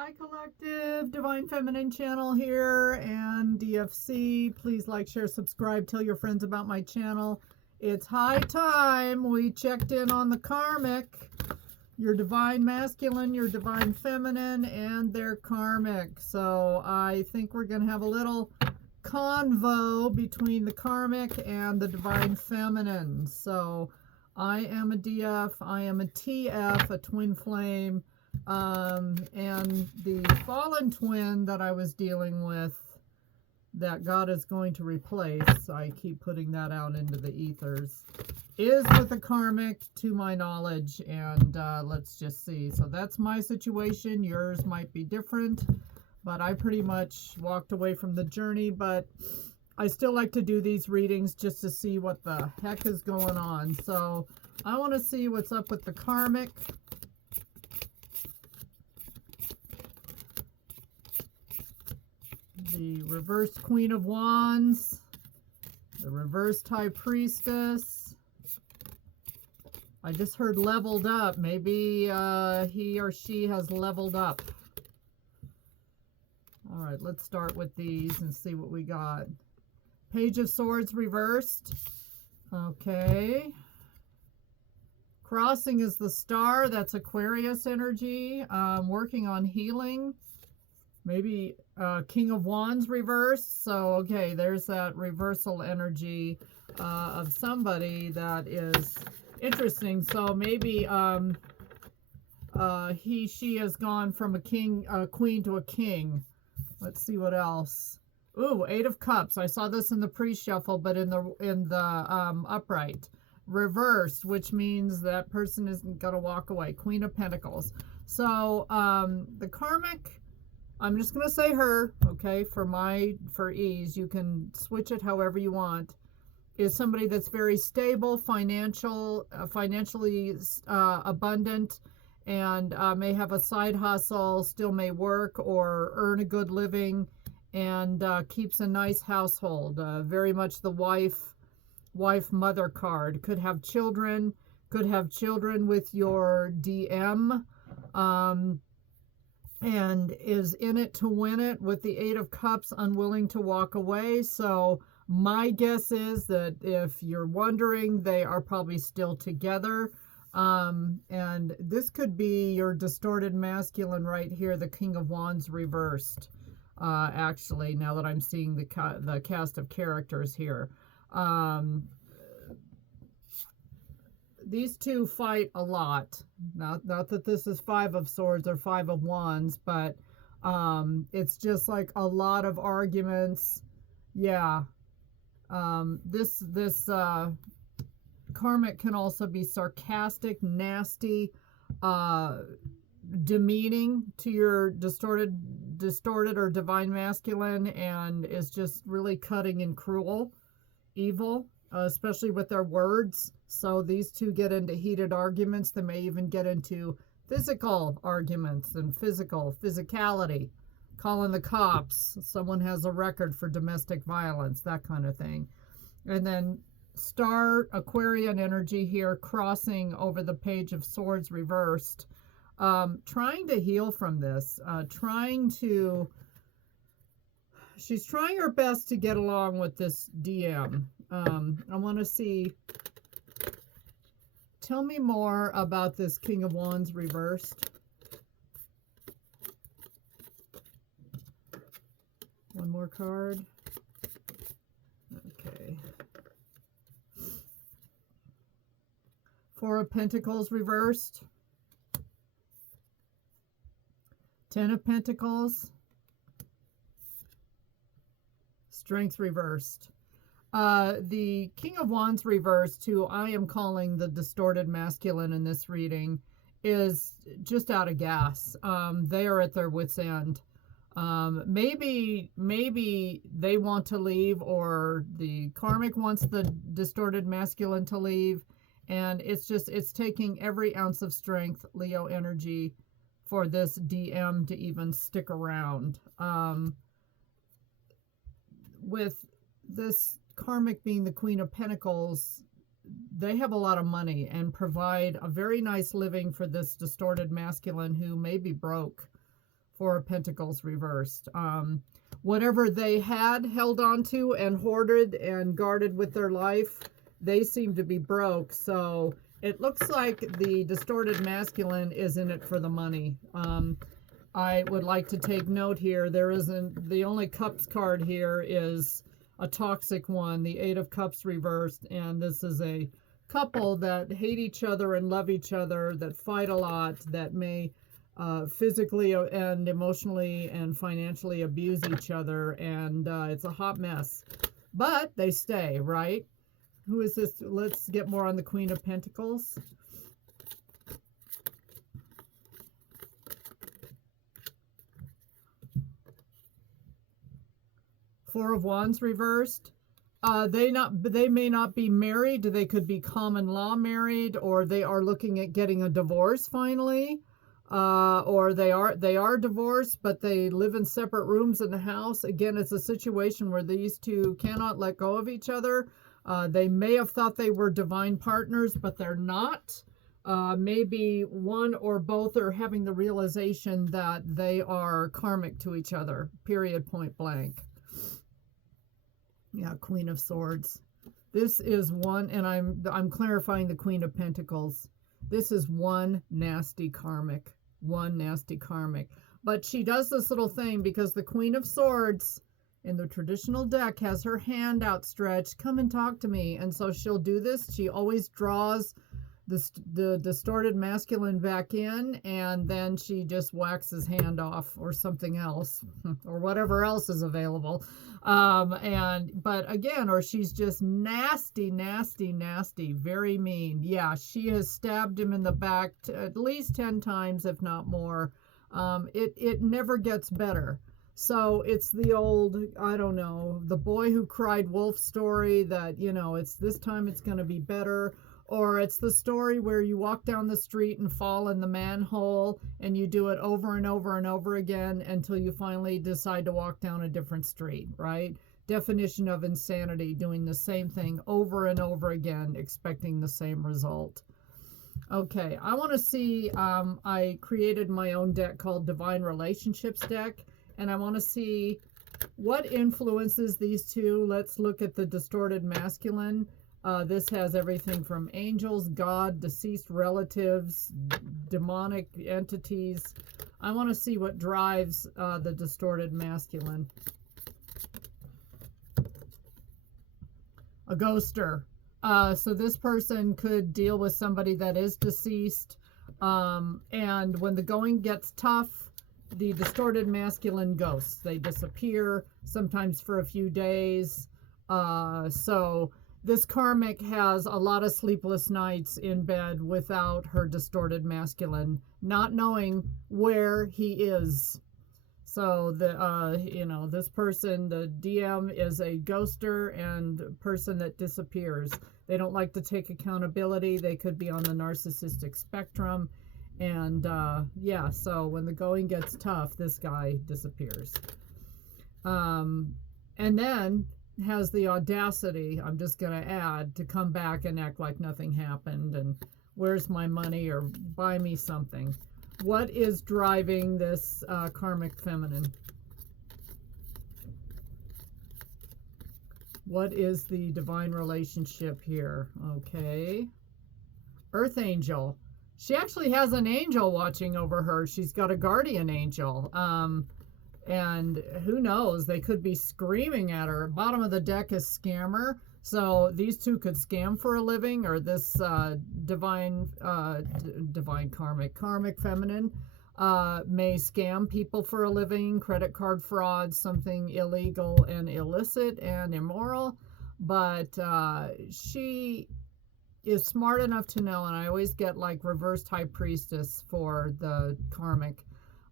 Hi Collective, Divine Feminine channel here, and DFC. Please like, share, subscribe, tell your friends about my channel. It's high time we checked in on the karmic, your divine masculine, your divine feminine, and their karmic. So I think we're going to have a little convo between the karmic and the divine feminine. So I am a DF, I am a TF, a twin flame. And the fallen twin that I was dealing with that God is going to replace, I keep putting that out into the ethers, is with the karmic to my knowledge, and let's just see. So that's my situation. Yours might be different, but I pretty much walked away from the journey, but I still like to do these readings just to see what the heck is going on. So I want to see what's up with the karmic. The reversed Queen of Wands, the reversed High Priestess. I just heard leveled up. Maybe he or she has leveled up. All right, let's start with these and see what we got. Page of Swords reversed. Okay. Crossing is the star. That's Aquarius energy. Working on healing. Maybe King of Wands reversed. So, okay, there's that reversal energy of somebody that is interesting. So maybe she has gone from a queen to a king. Let's see what else. Ooh, Eight of Cups. I saw this in the pre-shuffle, but in the upright. Reversed, which means that person isn't going to walk away. Queen of Pentacles. So the karmic, I'm just going to say her, okay, for ease. You can switch it however you want. Is somebody that's very stable, financially abundant, and may have a side hustle, still may work or earn a good living, and keeps a nice household. Very much the wife mother card. Could have children with your DM. And is in it to win it with the Eight of Cups, unwilling to walk away. So my guess is that if you're wondering, they are probably still together. And this could be your distorted masculine right here, the King of Wands reversed. Actually, now that I'm seeing the cast of characters here. These two fight a lot. Not that this is Five of Swords or Five of Wands, but it's just like a lot of arguments. Yeah. This karmic can also be sarcastic, nasty, demeaning to your distorted or divine masculine, and is just really cutting and cruel, evil. Especially with their words. So these two get into heated arguments. They may even get into physical arguments and physicality, calling the cops. Someone has a record for domestic violence, that kind of thing. And then star Aquarian energy here crossing over the Page of Swords reversed. Trying to heal from this. She's trying her best to get along with this DM. I want to see, tell me more about this King of Wands reversed. One more card. Okay. Four of Pentacles reversed. Ten of Pentacles. Strength reversed. The King of Wands reversed, who I am calling the distorted masculine in this reading, is just out of gas. They are at their wit's end. Maybe they want to leave, or the karmic wants the distorted masculine to leave, and it's taking every ounce of strength, Leo energy, for this DM to even stick around. With this karmic being the Queen of Pentacles, they have a lot of money and provide a very nice living for this distorted masculine who may be broke Four of Pentacles reversed. Whatever they had held on to and hoarded and guarded with their life, they seem to be broke. So it looks like the distorted masculine is in it for the money. I would like to take note here. There isn't, the only Cups card here is a toxic one, the Eight of Cups reversed, and this is a couple that hate each other and love each other, that fight a lot, that may physically and emotionally and financially abuse each other, and it's a hot mess. But they stay, right? Who is this? Let's get more on the Queen of Pentacles. Four of Wands reversed. They may not be married. They could be common law married, or they are looking at getting a divorce finally, or they are divorced, but they live in separate rooms in the house. Again, it's a situation where these two cannot let go of each other. They may have thought they were divine partners, but they're not. Maybe one or both are having the realization that they are karmic to each other. Period. Point blank. Yeah, Queen of Swords. This is one, and I'm clarifying the Queen of Pentacles. This is one nasty karmic. One nasty karmic. But she does this little thing because the Queen of Swords in the traditional deck has her hand outstretched. Come and talk to me. And so she'll do this. She always draws the distorted masculine back in, and then she just whacks his hand off or something else or whatever else is available. But again, or she's just nasty, nasty, nasty, very mean. Yeah, she has stabbed him in the back at least 10 times, if not more. It never gets better. So it's the old, I don't know, the boy who cried wolf story that, you know, it's this time it's going to be better. Or it's the story where you walk down the street and fall in the manhole, and you do it over and over and over again until you finally decide to walk down a different street, right? Definition of insanity, doing the same thing over and over again, expecting the same result. Okay, I want to see, I created my own deck called Divine Relationships deck, and I want to see what influences these two. Let's look at the distorted masculine. This has everything from angels, God, deceased relatives, demonic entities. I want to see what drives the distorted masculine. A ghoster. So this person could deal with somebody that is deceased. And when the going gets tough, the distorted masculine ghosts. They disappear, sometimes for a few days. So this karmic has a lot of sleepless nights in bed without her distorted masculine, not knowing where he is. So you know, this person, the DM, is a ghoster and person that disappears. They don't like to take accountability. They could be on the narcissistic spectrum. And yeah, so when the going gets tough, this guy disappears. And then has the audacity, I'm just going to add, to come back and act like nothing happened and where's my money, or buy me something. What is driving this karmic feminine? What is the divine relationship here? Okay. Earth angel. She actually has an angel watching over her. She's got a guardian angel. And who knows, they could be screaming at her. Bottom of the deck is scammer. So these two could scam for a living, or this divine karmic feminine may scam people for a living, credit card fraud, something illegal and illicit and immoral. But she is smart enough to know, and I always get like reversed high priestess for the karmic,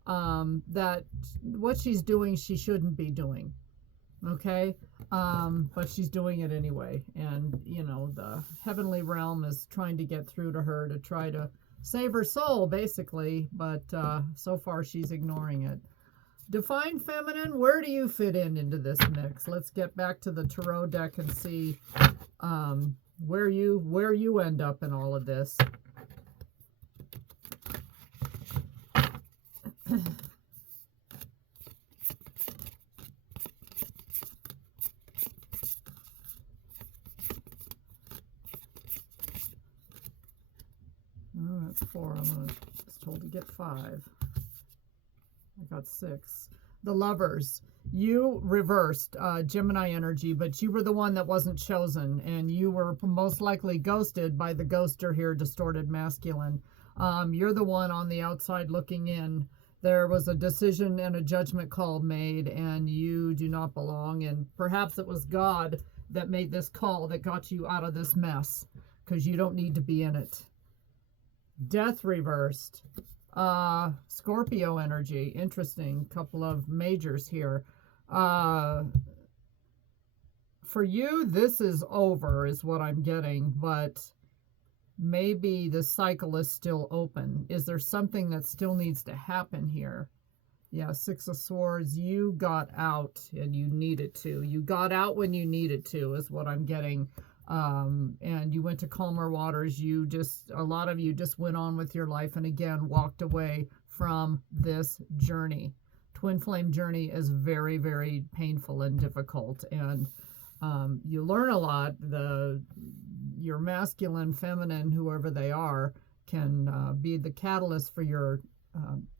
that what she's doing she shouldn't be doing, okay, but she's doing it anyway, and you know, the heavenly realm is trying to get through to her to try to save her soul basically, but so far she's ignoring it. Divine feminine, where do you fit into this mix? Let's get back to the tarot deck and see where you end up in all of this. get 5? I got 6. The Lovers. You reversed Gemini energy, but you were the one that wasn't chosen, and you were most likely ghosted by the ghoster here, distorted masculine. You're the one on the outside looking in. There was a decision and a judgment call made, and you do not belong. And perhaps it was God that made this call that got you out of this mess, because you don't need to be in it. Death reversed. Scorpio energy. Interesting. Couple of majors here. For you, this is over, is what I'm getting, but maybe the cycle is still open. Is there something that still needs to happen here? Yeah, 6 of Swords. You got out and you needed to. You got out when you needed to, is what I'm getting. And you went to calmer waters. A lot of you just went on with your life and again walked away from this journey. Twin flame journey is very, very painful and difficult, and you learn a lot. Your masculine, feminine, whoever they are, can be the catalyst for your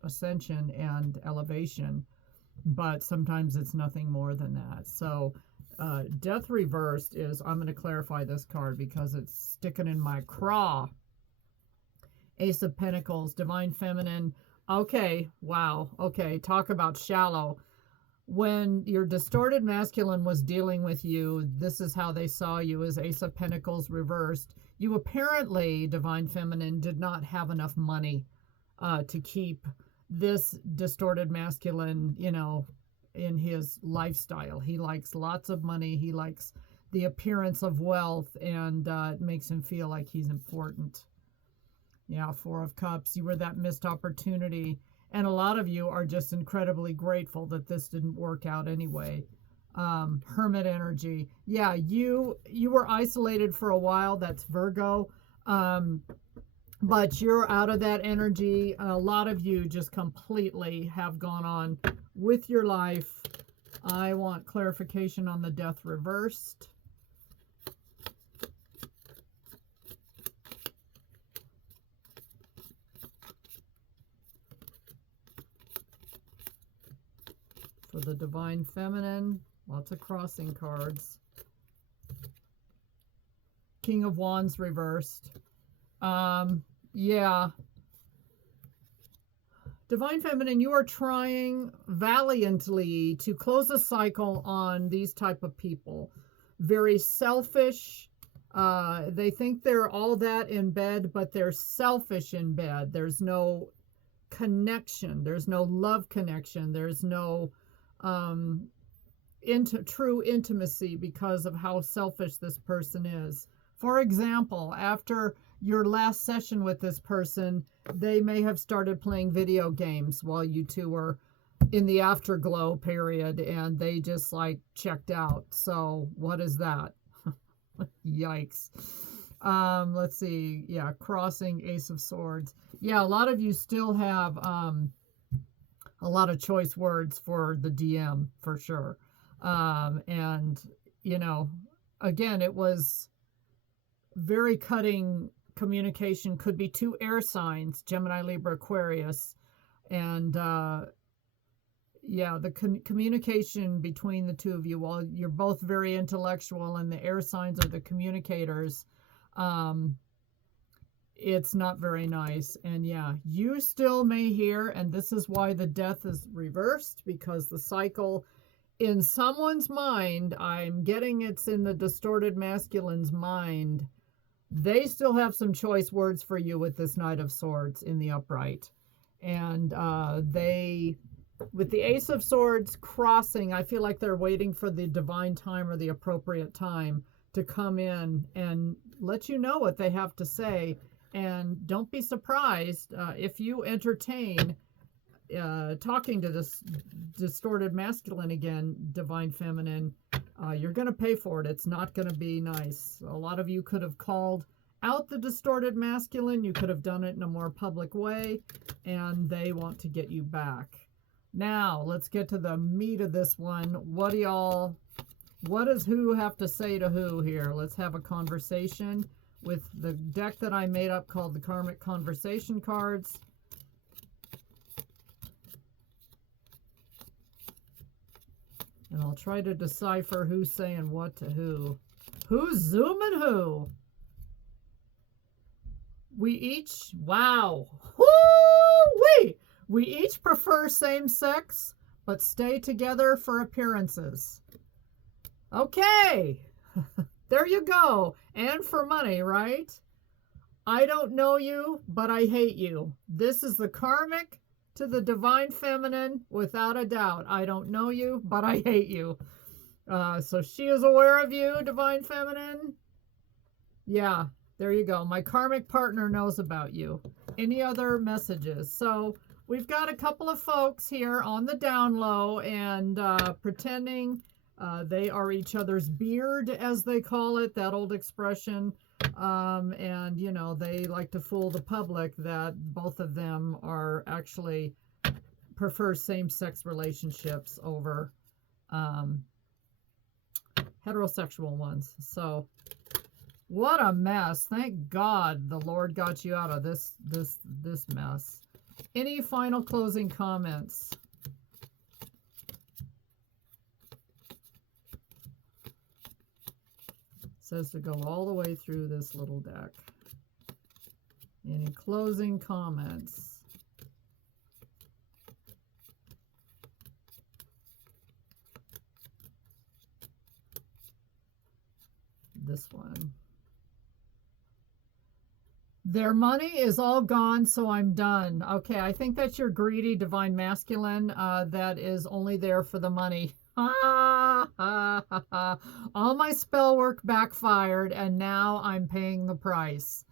ascension and elevation, but sometimes it's nothing more than that. So Death reversed is, I'm going to clarify this card because it's sticking in my craw. Ace of Pentacles, Divine Feminine. Okay, wow. Okay, talk about shallow. When your distorted masculine was dealing with you, this is how they saw you, as Ace of Pentacles reversed. You apparently, Divine Feminine, did not have enough money to keep this distorted masculine, in his lifestyle. He likes lots of money. He likes the appearance of wealth, and it makes him feel like he's important. Yeah, 4 of Cups. You were that missed opportunity. And a lot of you are just incredibly grateful that this didn't work out anyway. Hermit energy. Yeah, you were isolated for a while. That's Virgo. But you're out of that energy. A lot of you just completely have gone on with your life. I want clarification on the Death reversed. For the Divine Feminine, lots of crossing cards. King of Wands reversed. Yeah. Divine Feminine, you are trying valiantly to close a cycle on these type of people. Very selfish. They think they're all that in bed, but they're selfish in bed. There's no connection. There's no love connection. There's no true intimacy because of how selfish this person is. For example, after your last session with this person, they may have started playing video games while you two were in the afterglow period, and they just checked out. So what is that? Yikes. Let's see. Yeah, crossing, Ace of Swords. Yeah, a lot of you still have a lot of choice words for the DM, for sure. And, again, it was very cutting communication. Could be 2 air signs, Gemini, Libra, Aquarius. And, yeah, the communication between the two of you, while you're both very intellectual and the air signs are the communicators, it's not very nice. And yeah, you still may hear, and this is why the Death is reversed, because the cycle in someone's mind, I'm getting it's in the distorted masculine's mind, they still have some choice words for you with this Knight of Swords in the upright. And with the Ace of Swords crossing, I feel like they're waiting for the divine time or the appropriate time to come in and let you know what they have to say. And don't be surprised if you entertain talking to this distorted masculine again, Divine Feminine. You're going to pay for it. It's not going to be nice. A lot of you could have called out the distorted masculine. You could have done it in a more public way, and they want to get you back. Now, let's get to the meat of this one. What does who have to say to who here? Let's have a conversation with the deck that I made up called the Karmic Conversation cards. And I'll try to decipher who's saying what to who. Who's zooming who? We each, wow. Woo-wee! We each prefer same sex, but stay together for appearances. Okay. There you go. And for money, right? I don't know you, but I hate you. This is the karmic to the divine feminine, without a doubt. I don't know you, but I hate you. So she is aware of you, divine feminine. Yeah, there you go. My karmic partner knows about you. Any other messages? So we've got a couple of folks here on the down low and pretending they are each other's beard, as they call it, that old expression. And, you know, they like to fool the public that both of them are actually prefer same-sex relationships over heterosexual ones. So what a mess. Thank God the Lord got you out of this mess. Any final closing comments? Says to go all the way through this little deck. Any closing comments? This one. Their money is all gone, so I'm done. Okay, I think that's your greedy divine masculine that is only there for the money. All my spell work backfired, and now I'm paying the price.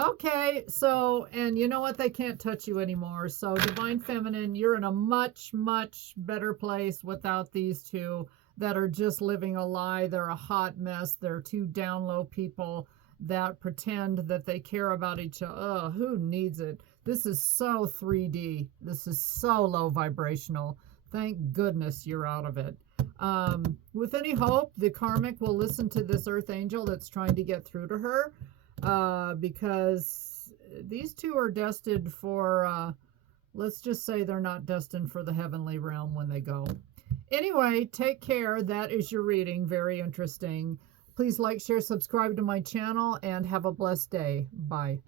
Okay, so, and you know what? They can't touch you anymore. So, divine feminine, you're in a much, much better place without these two that are just living a lie. They're a hot mess. They're two down low people that pretend that they care about each other. Oh, who needs it? This is so 3D. This is so low vibrational. Thank goodness you're out of it. With any hope, the karmic will listen to this earth angel that's trying to get through to her, because these two are destined for, let's just say they're not destined for the heavenly realm when they go. Anyway, take care. That is your reading. Very interesting. Please like, share, subscribe to my channel, and have a blessed day. Bye.